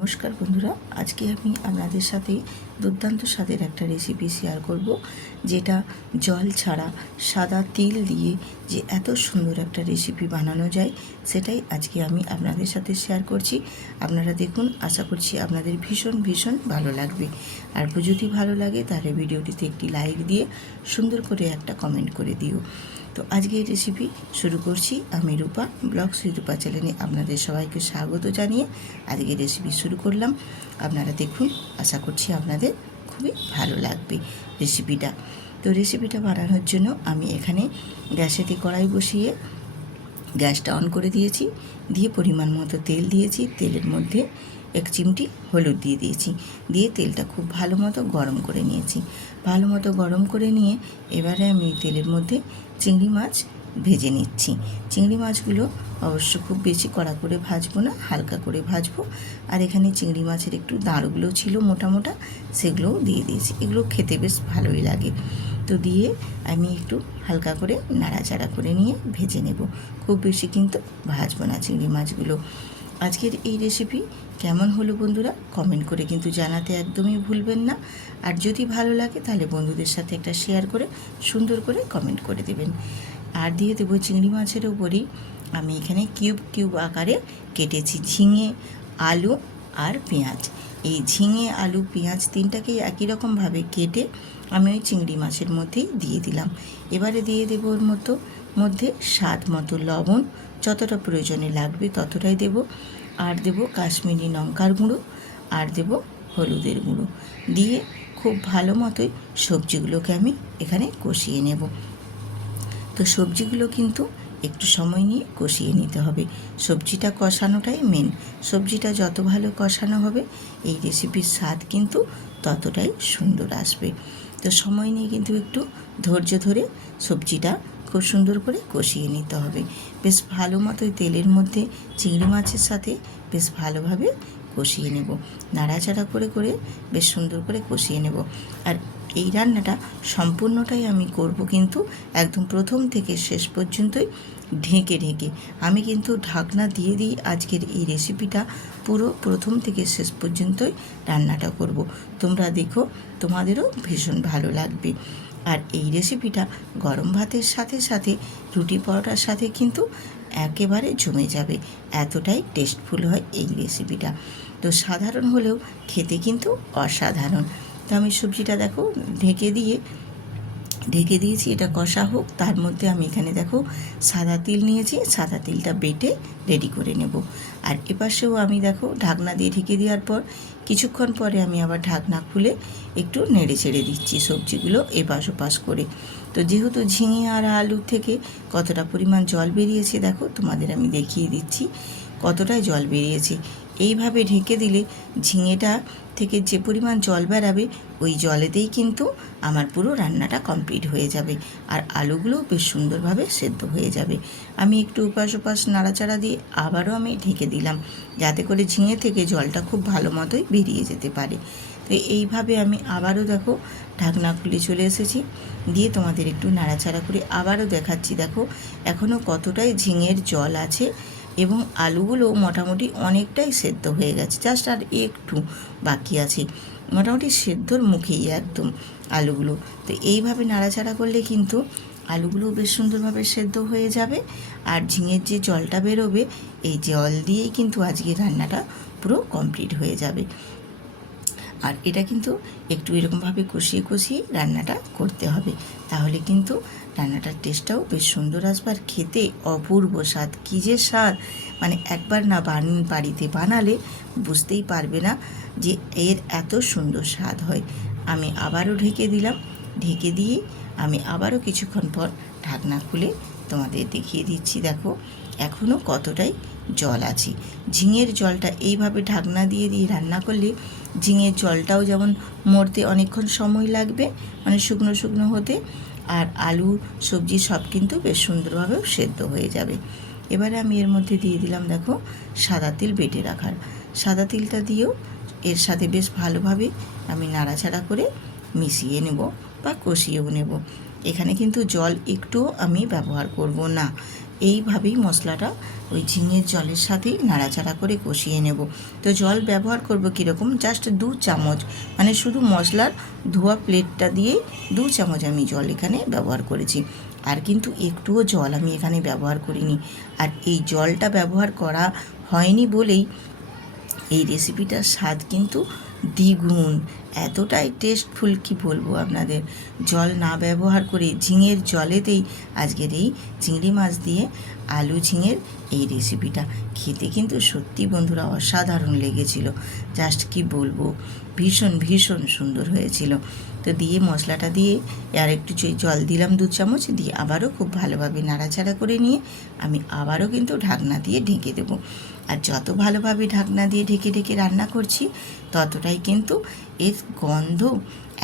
নমস্কার বন্ধুরা, আজকে আমি আপনাদের সাথে দুর্দান্ত স্বাদের একটা রেসিপি শেয়ার করব, যেটা জল ছাড়া সাদা তিল দিয়ে যে এত সুন্দর একটা রেসিপি বানানো যায়, সেটাই আজকে আমি আপনাদের সাথে শেয়ার করছি। আপনারা দেখুন, আশা করছি আপনাদের ভীষণ ভীষণ ভালো লাগবে। আর যদি ভালো লাগে তাহলে ভিডিওটিতে একটি লাইক দিয়ে সুন্দর করে একটা কমেন্ট করে দিও। তো আজকে এই রেসিপি শুরু করছি। আমি রূপা, ব্লগস উইথ রূপা চ্যানেলে আপনাদের সবাইকে স্বাগত জানিয়ে আজকে রেসিপি শুরু করলাম। আপনারা দেখুন, আশা করছি আপনাদের খুবই ভালো লাগবে রেসিপিটা। তো রেসিপিটা বানানোর জন্য আমি এখানে গ্যাসেতে কড়াই বসিয়ে গ্যাসটা অন করে দিয়েছি, দিয়ে পরিমাণ মতো তেল দিয়েছি। তেলের মধ্যে 1 চিমটি হলুদ দিয়ে দিয়েছি, দিয়ে তেলটা খুব ভালো মতো গরম করে নিয়েছি। ভালো মতো গরম করে নিয়ে এবারে আমি তেলের মধ্যে চিংড়ি মাছ ভেজে নিচ্ছি। চিংড়ি মাছগুলো অবশ্য খুব বেশি কড়া করে ভাজবো না, হালকা করে ভাজবো। আর এখানে চিংড়ি মাছের একটু দাঁড়গুলো ছিল মোটা মোটা, সেগুলোও দিয়ে দিয়েছি। এগুলো খেতে বেশ ভালোই লাগে। তো দিয়ে আমি একটু হালকা করে নাড়াচাড়া করে নিয়ে ভেজে নেব। খুব বেশি কিন্তু ভাজবো না চিংড়ি মাছগুলো। আজকের এই রেসিপি কেমন হলো বন্ধুরা, কমেন্ট করে কিন্তু জানাতে একদমই ভুলবেন না। আর যদি ভালো লাগে তাহলে বন্ধুদের সাথে একটা শেয়ার করে সুন্দর করে কমেন্ট করে দেবেন। আর দিয়ে দেবো চিংড়ি মাছের উপরই আমি এখানে কিউব কিউব আকারে কেটেছি ঝিঙে, আলু আর পেঁয়াজ। এই ঝিঙে, আলু, পেঁয়াজ তিনটাকেই একই রকমভাবে কেটে আমি ওই চিংড়ি মাছের মধ্যেই দিয়ে দিলাম। এবারে দিয়ে দেবো ওর মধ্যে স্বাদ মতো লবণ, যতটা প্রয়োজনে লাগবে ততটাই দেব। আর দেব কাশ্মীরি লঙ্কার গুঁড়ো, আর দেব হলুদের গুঁড়ো। দিয়ে খুব ভালো মতোই সবজিগুলোকে আমি এখানে কষিয়ে নেব। তো সবজিগুলো কিন্তু একটু সময় নিয়ে কষিয়ে নিতে হবে। সবজিটা কষানোটাই মেন। সবজিটা যত ভালো কষানো হবে এই রেসিপির স্বাদ কিন্তু ততটাই সুন্দর আসবে। তো সময় নিয়ে কিন্তু একটু ধৈর্য ধরে সবজিটা খুব সুন্দর করে কষিয়ে নিতে হবে। বেশ ভালো মতোই তেলের মধ্যে চিংড়ি মাছের সাথে বেশ ভালোভাবে কষিয়ে নেব। নাড়াচাড়া করে করে বেশ সুন্দর করে কষিয়ে নেব। আর এই রান্নাটা সম্পূর্ণটাই আমি করব কিন্তু একদম প্রথম থেকে শেষ পর্যন্তই ঢেকে ঢেকে। আমি কিন্তু ঢাকনা দিয়ে দিই আজকের এই রেসিপিটা পুরো প্রথম থেকে শেষ পর্যন্তই রান্নাটা করব। তোমরা দেখো, তোমাদেরও ভীষণ ভালো লাগবে। আর এই রেসিপিটা গরম ভাতের সাথে সাথে রুটি পরোটার সাথে কিন্তু একেবারে জমে যাবে, এতটাই টেস্টফুল হয় এই রেসিপিটা। তো সাধারণ হলেও খেতে কিন্তু অসাধারণ। তো আমি সবজিটা দেখো ঢেকে দিয়েছি, এটা কষা হোক। তার মধ্যে আমি এখানে দেখো সাদা তিল নিয়েছি, সাদা তিলটা বেটে রেডি করে নেব। আর এপাশেও আমি দেখো ঢাকনা দিয়ে ঢেকে দেওয়ার পর কিছুক্ষণ পরে আমি আবার ঢাকনা খুলে একটু নেড়ে ছেড়ে দিচ্ছি সবজিগুলো এপাশ ওপাশ করে। তো যেহেতু ঝিঙে আর আলু থেকে কতটা পরিমাণ জল বেরিয়েছে দেখো, তোমাদের আমি দেখিয়ে দিচ্ছি কতটাই জল বেরিয়েছে। এইভাবে ঢেকে দিলে ঝিঙেটা থেকে যে পরিমাণ জল বেরাবে ওই জলেতেই কিন্তু আমার পুরো রান্নাটা কমপ্লিট হয়ে যাবে। আর আলুগুলোও বেশ সুন্দরভাবে সেদ্ধ হয়ে যাবে। আমি একটু উপাস ওপাশ নাড়াচাড়া দিয়ে আবারও আমি ঢেকে দিলাম, যাতে করে ঝিঙে থেকে জলটা খুব ভালো মতোই বেরিয়ে যেতে পারে। তো এইভাবে আমি আবারও দেখো ঢাকনা খুলে চলে এসেছি, দিয়ে তোমাদের একটু নাড়াচাড়া করে আবারও দেখাচ্ছি। দেখো এখনও কতটাই ঝিঙের জল আছে এবং আলুগুলো মোটামুটি অনেকটাই সেদ্ধ হয়ে গেছে, জাস্ট আর একটু বাকি আছে। মোটামুটি সেদ্ধর মুখেই একদম আলুগুলো। তো এইভাবে নাড়াচাড়া করলে কিন্তু আলুগুলো বেশ সুন্দরভাবে সেদ্ধ হয়ে যাবে। আর ঝিঙের যে জলটা বেরোবে এই জল দিয়েই কিন্তু আজকে রান্নাটা পুরো কমপ্লিট হয়ে যাবে। আর এটা কিন্তু একটু এরকমভাবে কষিয়ে কষিয়ে রান্নাটা করতে হবে, তাহলে কিন্তু রান্নাটার টেস্টটাও বেশ সুন্দর আসবে। আর খেতে অপূর্ব স্বাদ, কী যে স্বাদ, মানে একবার না বাড়িতে বানালে বুঝতেই পারবে না যে এর এত সুন্দর স্বাদ হয়। আমি আবারও ঢেকে দিলাম, ঢেকে দিয়ে আমি আবারও কিছুক্ষণ পর ঢাকনা খুলে তোমাদের দেখিয়ে দিচ্ছি। দেখো এখনও কতটাই জল আছে। ঝিঙের জলটা এইভাবে ঢাকনা দিয়ে দিয়ে রান্না করলে ঝিঙের জলটাও যেমন মরতে অনেকক্ষণ সময় লাগবে, মানে শুকনো শুকনো হতে, আর আলু সবজি সব কিন্তু বেশ সুন্দরভাবে সেদ্ধ হয়ে যাবে। এবারে আমি এর মধ্যে দিয়ে দিলাম দেখো সাদা তিল বেটে রাখার। সাদা তিলটা দিয়েও এর সাথে বেশ ভালোভাবে আমি নাড়াচাড়া করে মিশিয়ে নেব বা কষিয়েও নেব। এখানে কিন্তু জল একটুও আমি ব্যবহার করব না, এইভাবেই মশলাটা ওই ঝিঙের জলের সাথেই নাড়াচাড়া করে কষিয়ে নেব। তো জল ব্যবহার করব কীরকম, জাস্ট 2 চামচ, মানে শুধু মশলার ধোয়া প্লেটটা দিয়েই 2 চামচ আমি জল এখানে ব্যবহার করেছি। আর কিন্তু একটুও জল আমি এখানে ব্যবহার করিনি। আর এই জলটা ব্যবহার করা হয়নি বলেই এই রেসিপিটার স্বাদ কিন্তু দ্বিগুণ, এতটাই টেস্টফুল কি বলবো আপনাদের। জল না ব্যবহার করে ঝিঙের জলেতেই আজকের এই চিংড়ি মাছ দিয়ে আলু ঝিঙের এই রেসিপিটা খেতে কিন্তু সত্যি বন্ধুরা অসাধারণ লেগেছিল। জাস্ট কি বলবো, ভীষণ ভীষণ সুন্দর হয়েছিল। তো দিয়ে মশলাটা দিয়ে আর একটু জল দিলাম 2 চামচ, দিয়ে আবারও খুব ভালোভাবে নাড়াচাড়া করে নিয়ে আমি আবারও কিন্তু ঢাকনা দিয়ে ঢেকে দেবো। আর যত ভালোভাবে ঢাকনা দিয়ে ঢেকে ঢেকে রান্না করছি ততটাই কিন্তু এর গন্ধ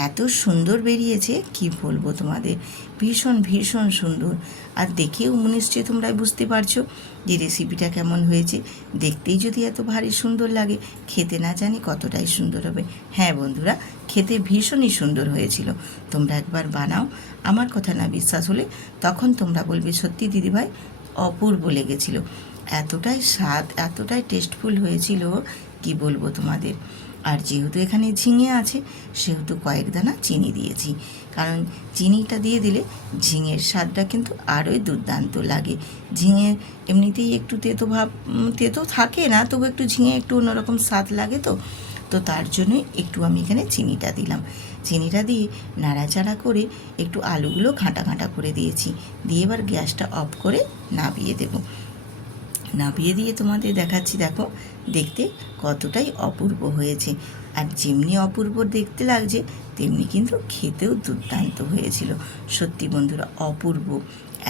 এত সুন্দর বেরিয়েছে কি বলবো তোমাদের, ভীষণ ভীষণ সুন্দর। আর দেখেও নিশ্চয়ই তোমরা বুঝতে পারছো যে রেসিপিটা কেমন হয়েছে। দেখতেই যদি এত ভারী সুন্দর লাগে, খেতে না জানি কতটাই সুন্দর হবে। হ্যাঁ বন্ধুরা, খেতে ভীষণই সুন্দর হয়েছিল। তোমরা একবার বানাও, আমার কথা না বিশ্বাস হলে তখন তোমরা বলবে সত্যি দিদিভাই অপূর্ব লেগেছিল। এতটাই স্বাদ, এতটাই টেস্টফুল হয়েছিল কি বলবো তোমাদের। আর যেহেতু এখানে ঝিঙে আছে সেহেতু কয়েক দানা চিনি দিয়েছি, কারণ চিনিটা দিয়ে দিলে ঝিঙের স্বাদটা কিন্তু আরোই দুর্দান্ত লাগে। ঝিঙে এমনিতেই একটু তেতো থাকে না, তবু একটু ঝিঙে একটু অন্যরকম স্বাদ লাগে। তো তার জন্যই একটু আমি এখানে চিনিটা দিলাম। চিনিটা দিয়ে নাড়াচাড়া করে একটু আলুগুলো ঘাঁটা ঘাঁটা করে দিয়েছি, দিয়ে এবার গ্যাসটা অফ করে নামিয়ে দেবো। নামিয়ে দিয়ে তোমাদের দেখাচ্ছি, দেখো দেখতে কতটাই অপূর্ব হয়েছে। আর যেমনি অপূর্ব দেখতে লাগছে তেমনি কিন্তু খেতেও দুর্দান্ত হয়েছিল। সত্যি বন্ধুরা অপূর্ব।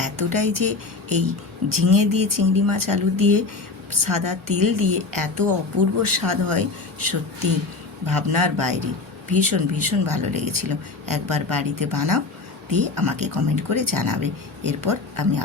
এতটাই যে এই ঝিঙে দিয়ে চিংড়ি মাছ আলু দিয়ে সাদা তিল দিয়ে এত অপূর্ব স্বাদ হয়, সত্যি ভাবনার বাইরে। ভীষণ ভীষণ ভালো লেগেছিল। একবার বাড়িতে বানাও, দিয়ে আমাকে কমেন্ট করে জানাবে। এরপর আমি